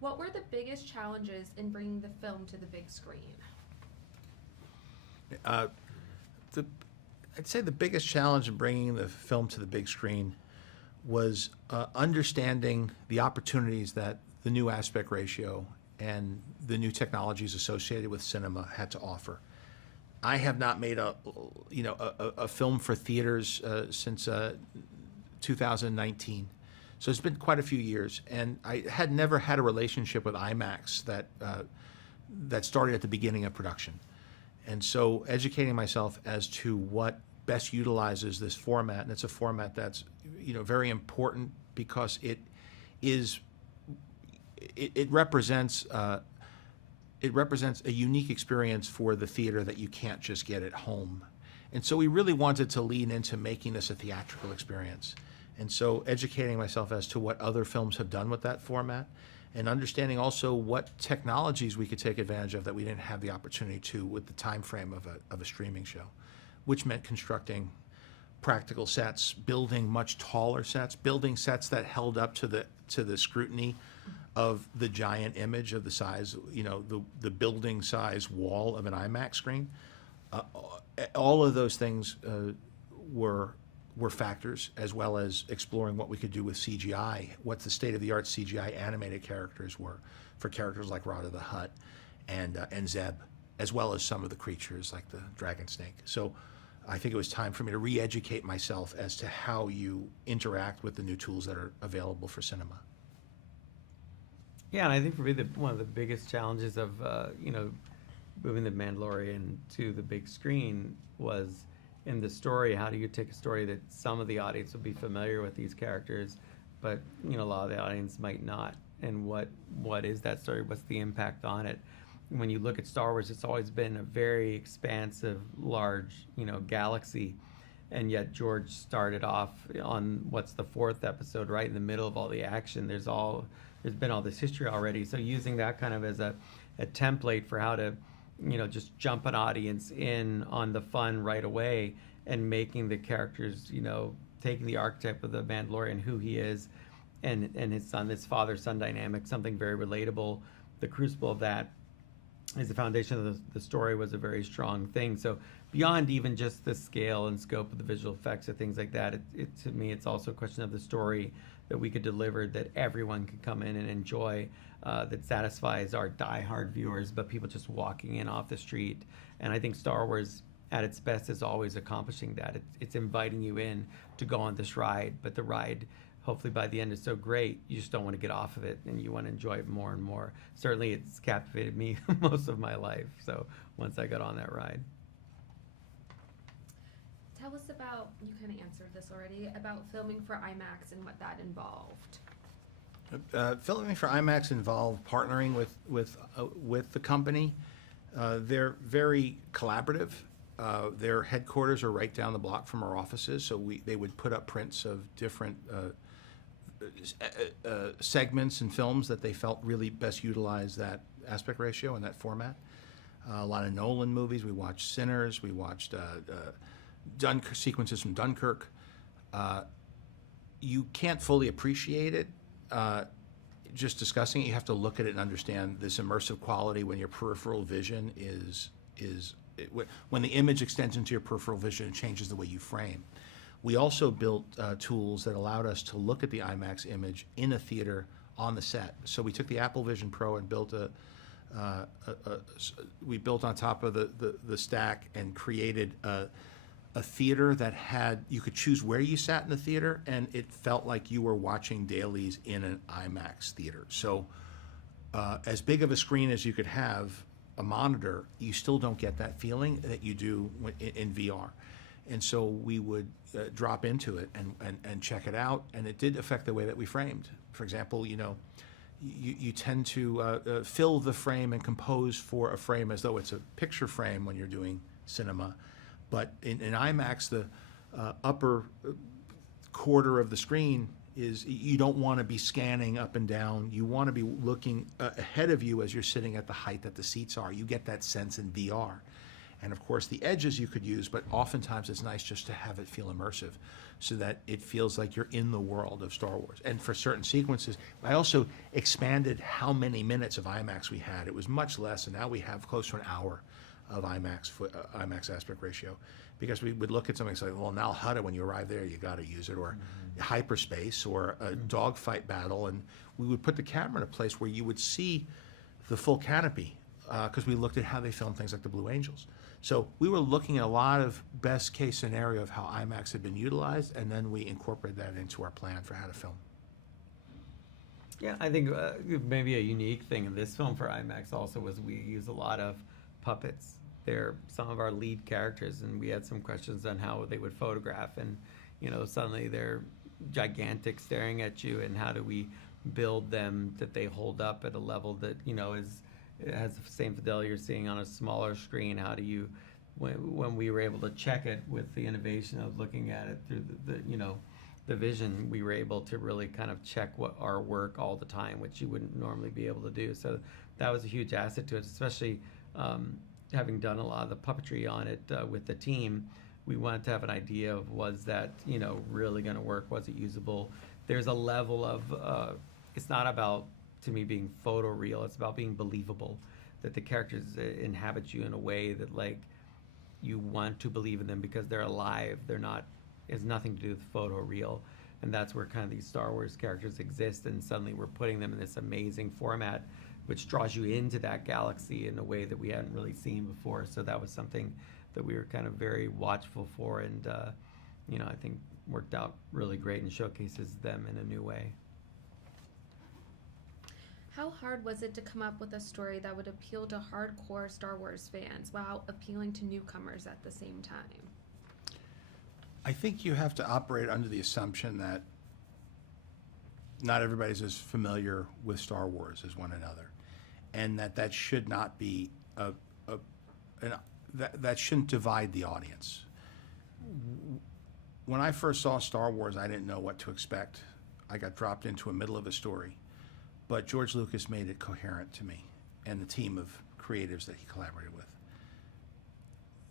What were the biggest challenges in bringing the film to the big screen? The, I'd say the biggest challenge in bringing the film to the big screen was understanding the opportunities that the new aspect ratio and the new technologies associated with cinema had to offer. I have not made a film for theaters since 2019. So it's been quite a few years, and I had never had a relationship with IMAX that started at the beginning of production. And so educating myself as to what best utilizes this format, and it's a format that's very important because it represents a unique experience for the theater that you can't just get at home. And so we really wanted to lean into making this a theatrical experience. And so educating myself as to what other films have done with that format, and understanding also what technologies we could take advantage of that we didn't have the opportunity to with the time frame of a streaming show, which meant constructing practical sets, building much taller sets, building sets that held up to the scrutiny of the giant image of the size, the building size wall of an IMAX screen. All of those things were factors, as well as exploring what we could do with CGI, what the state-of-the-art CGI animated characters were for characters like Rada the Hutt and Zeb, as well as some of the creatures like the dragon snake. So I think it was time for me to re-educate myself as to how you interact with the new tools that are available for cinema. Yeah, and I think for me, one of the biggest challenges of moving the Mandalorian to the big screen was in the story. How do you take a story that some of the audience will be familiar with these characters, but a lot of the audience might not? And what is that story? What's the impact on it? When you look at Star Wars, it's always been a very expansive, large, galaxy, and yet George started off on what's the fourth episode, right in the middle of all the action. There's been all this history already. So using that kind of as a template for how to, just jump an audience in on the fun right away, and making the characters, taking the archetype of the Mandalorian, who he is, and his son, this father-son dynamic, something very relatable. The crucible of that is the foundation of the story, was a very strong thing. So beyond even just the scale and scope of the visual effects or things like that, to me, it's also a question of the story that we could deliver that everyone could come in and enjoy, that satisfies our diehard viewers, but people just walking in off the street. And I think Star Wars at its best is always accomplishing that. It's inviting you in to go on this ride, but the ride, hopefully by the end, is so great you just don't want to get off of it, and you want to enjoy it more and more. Certainly it's captivated me most of my life, so once I got on that ride. Tell us about, you kind of answered this already, about filming for IMAX and what that involved. Filming for IMAX involved partnering with the company. They're very collaborative. Their headquarters are right down the block from our offices, so they would put up prints of different segments and films that they felt really best utilized that aspect ratio and that format. A lot of Nolan movies. We watched Sinners. We watched sequences from Dunkirk. You can't fully appreciate it just discussing it. You have to look at it and understand this immersive quality when your peripheral vision when the image extends into your peripheral vision, it changes the way you frame. We also built tools that allowed us to look at the IMAX image in a theater on the set. So we took the Apple Vision Pro and built we built on top of the stack and created a theater that you could choose where you sat in the theater, and it felt like you were watching dailies in an IMAX theater. So as big of a screen as you could have, a monitor, you still don't get that feeling that you do in VR. And so we would drop into it and check it out, and it did affect the way that we framed. For example, you tend to fill the frame and compose for a frame as though it's a picture frame when you're doing cinema. But in IMAX, the upper quarter of the screen is, you don't want to be scanning up and down. You want to be looking ahead of you as you're sitting at the height that the seats are. You get that sense in VR. And of course, the edges you could use, but oftentimes it's nice just to have it feel immersive so that it feels like you're in the world of Star Wars. And for certain sequences, I also expanded how many minutes of IMAX we had. It was much less, and now we have close to an hour of IMAX aspect ratio, because we would look at something like, well, Nal Hutta, when you arrive there, you got to use it, or hyperspace, or a dogfight battle, and we would put the camera in a place where you would see the full canopy, because we looked at how they filmed things like the Blue Angels. So we were looking at a lot of best case scenario of how IMAX had been utilized, and then we incorporated that into our plan for how to film. Yeah, I think maybe a unique thing in this film for IMAX also was we use a lot of puppets. They're some of our lead characters, and we had some questions on how they would photograph, and suddenly they're gigantic staring at you, and how do we build them that they hold up at a level that it has the same fidelity you're seeing on a smaller screen. How do you, when we were able to check it with the innovation of looking at it through the vision, we were able to really kind of check what our work all the time, which you wouldn't normally be able to do. So that was a huge asset to it, especially having done a lot of the puppetry on it with the team. We wanted to have an idea of, was that really going to work? Was it usable? There's a level of it's not about, to me, being photoreal. It's about being believable, that the characters inhabit you in a way that you want to believe in them because they're alive. They're not, it has nothing to do with photoreal. And that's where kind of these Star Wars characters exist, and suddenly we're putting them in this amazing format which draws you into that galaxy in a way that we hadn't really seen before. So that was something that we were kind of very watchful for, and I think worked out really great and showcases them in a new way. How hard was it to come up with a story that would appeal to hardcore Star Wars fans while appealing to newcomers at the same time? I think you have to operate under the assumption that not everybody's as familiar with Star Wars as one another, and that should not be that shouldn't divide the audience. When I first saw Star Wars, I didn't know what to expect. I got dropped into the middle of a story, but George Lucas made it coherent to me, and the team of creatives that he collaborated with.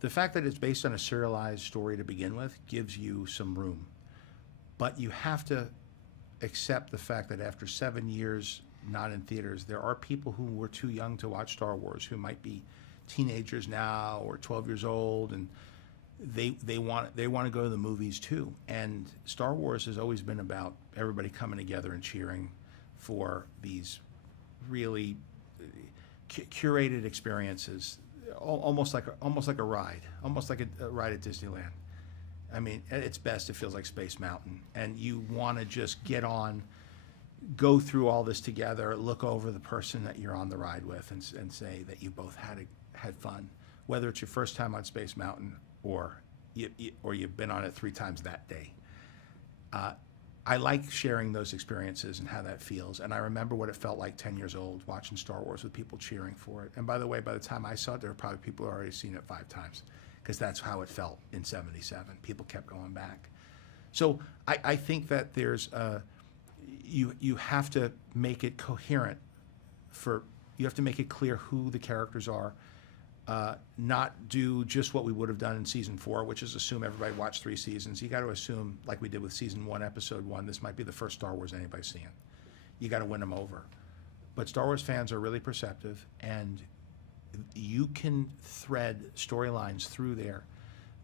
The fact that it's based on a serialized story to begin with gives you some room, but you have to accept the fact that after 7 years not in theaters, there are people who were too young to watch Star Wars, who might be teenagers now or 12 years old, and they want to go to the movies too. And Star Wars has always been about everybody coming together and cheering for these really curated experiences, almost like a ride, almost like a ride at Disneyland. I mean, at its best, it feels like Space Mountain, and you want to just get on, go through all this together, look over the person that you're on the ride with, and say that you both had fun, whether it's your first time on Space Mountain or you've been on it 3 times that day. I like sharing those experiences and how that feels, and I remember what it felt like 10 years old watching Star Wars with people cheering for it. And by the way, by the time I saw it, there were probably people who had already seen it 5 times, because that's how it felt in '77. People kept going back. So I think that there's you have to make it coherent. You have to make it clear who the characters are. Not do just what we would have done in season 4, which is assume everybody watched 3 seasons. You got to assume, like we did with season 1, episode 1, this might be the first Star Wars anybody's seeing. You got to win them over. But Star Wars fans are really perceptive, and you can thread storylines through there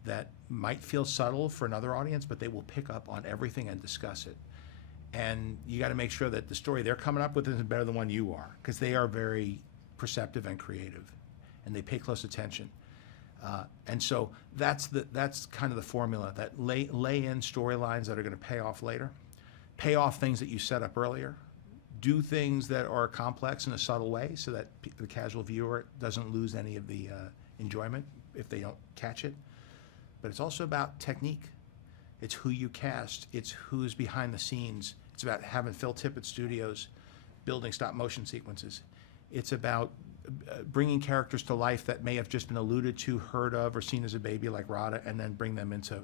that might feel subtle for another audience, but they will pick up on everything and discuss it. And you got to make sure that the story they're coming up with isn't better than one you are, because they are very perceptive and creative, and they pay close attention. And so that's kind of the formula, that lay in storylines that are going to pay off later, pay off things that you set up earlier, do things that are complex in a subtle way so that the casual viewer doesn't lose any of the enjoyment if they don't catch it. But it's also about technique. It's who you cast. It's who's behind the scenes. It's about having Phil Tippett Studios building stop motion sequences. It's about bringing characters to life that may have just been alluded to, heard of, or seen as a baby like Rada, and then bring them into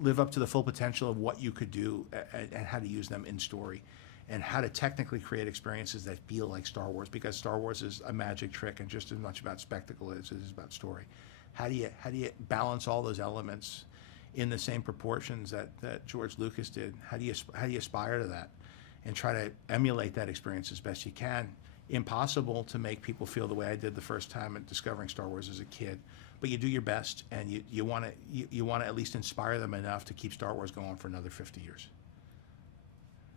live up to the full potential of what you could do and how to use them in story. and how to technically create experiences that feel like Star Wars, because Star Wars is a magic trick and just as much about spectacle as it is about story. How do you balance all those elements in the same proportions that George Lucas did? How do you aspire to that and try to emulate that experience as best you can? Impossible to make people feel the way I did the first time at discovering Star Wars as a kid, but you do your best, and you want to at least inspire them enough to keep Star Wars going for another 50 years.